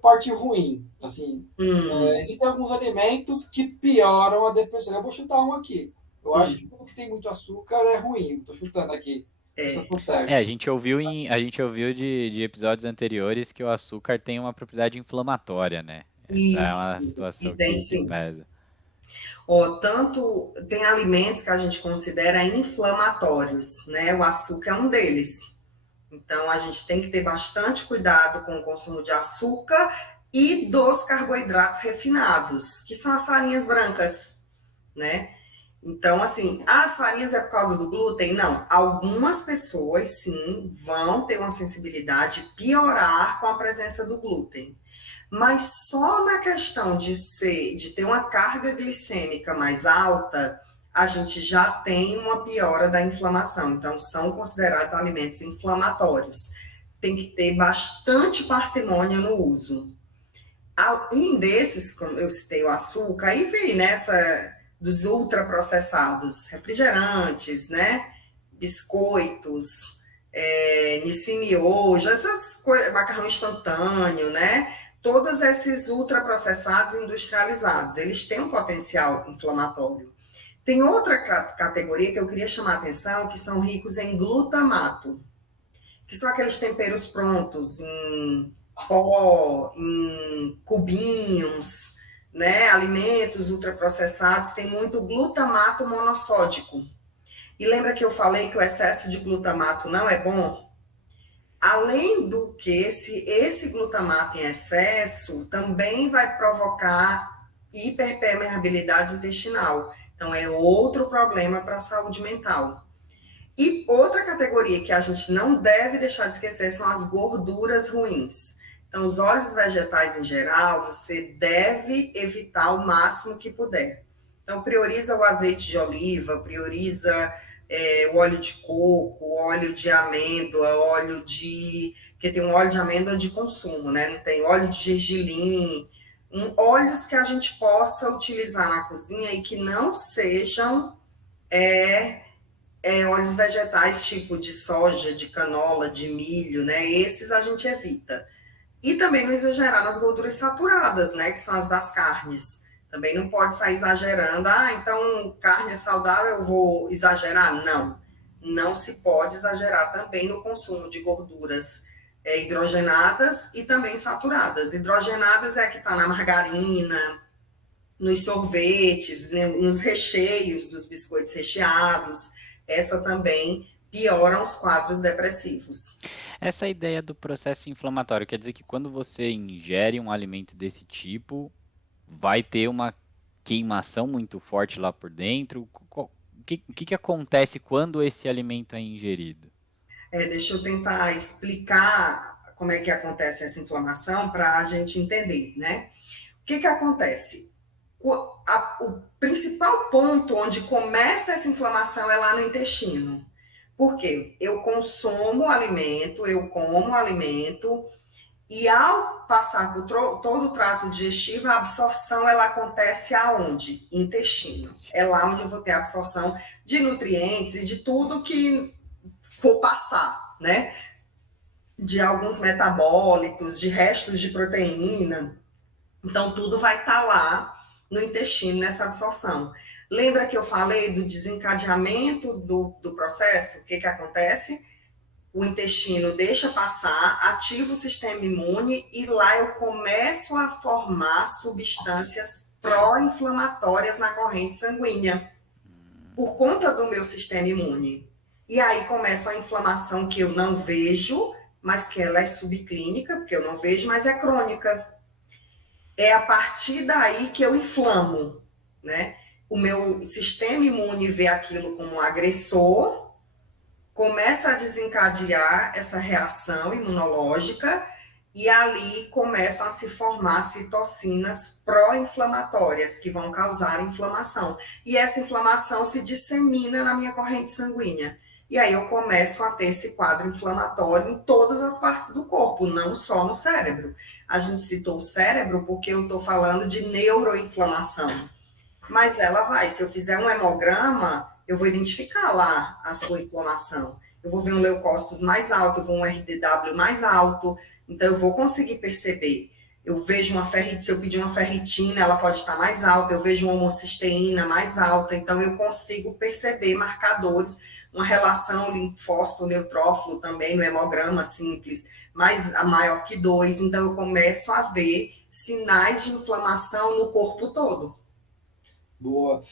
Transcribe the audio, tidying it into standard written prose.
parte ruim, assim, Hum, existem alguns alimentos que pioram a depressão. Eu vou chutar um aqui. Eu acho que hum, tudo que tem muito açúcar é ruim. Estou chutando aqui. Não sei se eu é. tô A certo. gente ouviu de episódios anteriores que o açúcar tem uma propriedade inflamatória, né? Essa é Isso, uma e situação tem que sim. pesa. Ó, tanto tem alimentos que a gente considera inflamatórios, né? O açúcar é um deles. Então a gente tem que ter bastante cuidado com o consumo de açúcar e dos carboidratos refinados, que são as farinhas brancas, né? Então, assim, as farinhas é por causa do glúten? Não. Algumas pessoas, sim, vão ter uma sensibilidade piorar com a presença do glúten. Mas só na questão de ter uma carga glicêmica mais alta, a gente já tem uma piora da inflamação. Então, são considerados alimentos inflamatórios. Tem que ter bastante parcimônia no uso. Além desses, como eu citei o açúcar, aí vem nessa dos ultraprocessados, refrigerantes, né? Biscoitos, Nissin miojo, essas coisas, macarrão instantâneo, né? Todos esses ultraprocessados industrializados, eles têm um potencial inflamatório. Tem outra categoria que eu queria chamar a atenção, que são ricos em glutamato, que são aqueles temperos prontos em pó, em cubinhos, né? Alimentos ultraprocessados, tem muito glutamato monossódico. E lembra que eu falei que o excesso de glutamato não é bom? Além do que, esse glutamato em excesso também vai provocar hiperpermeabilidade intestinal. Então, é outro problema para a saúde mental. E outra categoria que a gente não deve deixar de esquecer são as gorduras ruins. Então, os óleos vegetais em geral, você deve evitar o máximo que puder. Então, prioriza o azeite de oliva, prioriza o óleo de coco, óleo de amêndoa, óleo de... Porque tem um óleo de amêndoa de consumo, né? Não tem óleo de gergelim. Óleos que a gente possa utilizar na cozinha e que não sejam é, óleos vegetais tipo de soja, de canola, de milho, né? Esses a gente evita. E também não exagerar nas gorduras saturadas, né? Que são as das carnes. Também não pode sair exagerando. Ah, então carne é saudável, eu vou exagerar? Não. Não se pode exagerar também no consumo de gorduras hidrogenadas e também saturadas. Hidrogenadas é a que está na margarina, nos sorvetes, né, nos recheios dos biscoitos recheados. Essa também piora os quadros depressivos. Essa ideia do processo inflamatório quer dizer que quando você ingere um alimento desse tipo, vai ter uma queimação muito forte lá por dentro? O que acontece quando esse alimento é ingerido? Deixa eu tentar explicar como é que acontece essa inflamação para a gente entender, né? O que acontece? O principal ponto onde começa essa inflamação é lá no intestino. Por quê? Eu consumo alimento, eu como alimento, e ao passar por todo o trato digestivo, a absorção ela acontece aonde? Intestino. É lá onde eu vou ter a absorção de nutrientes e de tudo que for passar, né? De alguns metabólitos, de restos de proteína. Então, tudo vai estar lá no intestino, nessa absorção. Lembra que eu falei do desencadeamento do processo? O que acontece? O intestino deixa passar, ativa o sistema imune e lá eu começo a formar substâncias pró-inflamatórias na corrente sanguínea, por conta do meu sistema imune. E aí começa a inflamação que eu não vejo, mas que ela é subclínica, porque eu não vejo, mas é crônica. É a partir daí que eu inflamo, né? O meu sistema imune vê aquilo como um agressor, começa a desencadear essa reação imunológica e ali começam a se formar citocinas pró-inflamatórias que vão causar inflamação. E essa inflamação se dissemina na minha corrente sanguínea. E aí eu começo a ter esse quadro inflamatório em todas as partes do corpo, não só no cérebro. A gente citou o cérebro porque eu estou falando de neuroinflamação. Mas ela vai, se eu fizer um hemograma, eu vou identificar lá a sua inflamação. Eu vou ver um leucócitos mais alto, eu vou um RDW mais alto, então eu vou conseguir perceber. Eu vejo se eu pedir uma ferritina, ela pode estar mais alta, eu vejo uma homocisteína mais alta, então eu consigo perceber marcadores, uma relação linfócito-neutrófilo também no hemograma simples, mas a maior que 2, então eu começo a ver sinais de inflamação no corpo todo. Boa.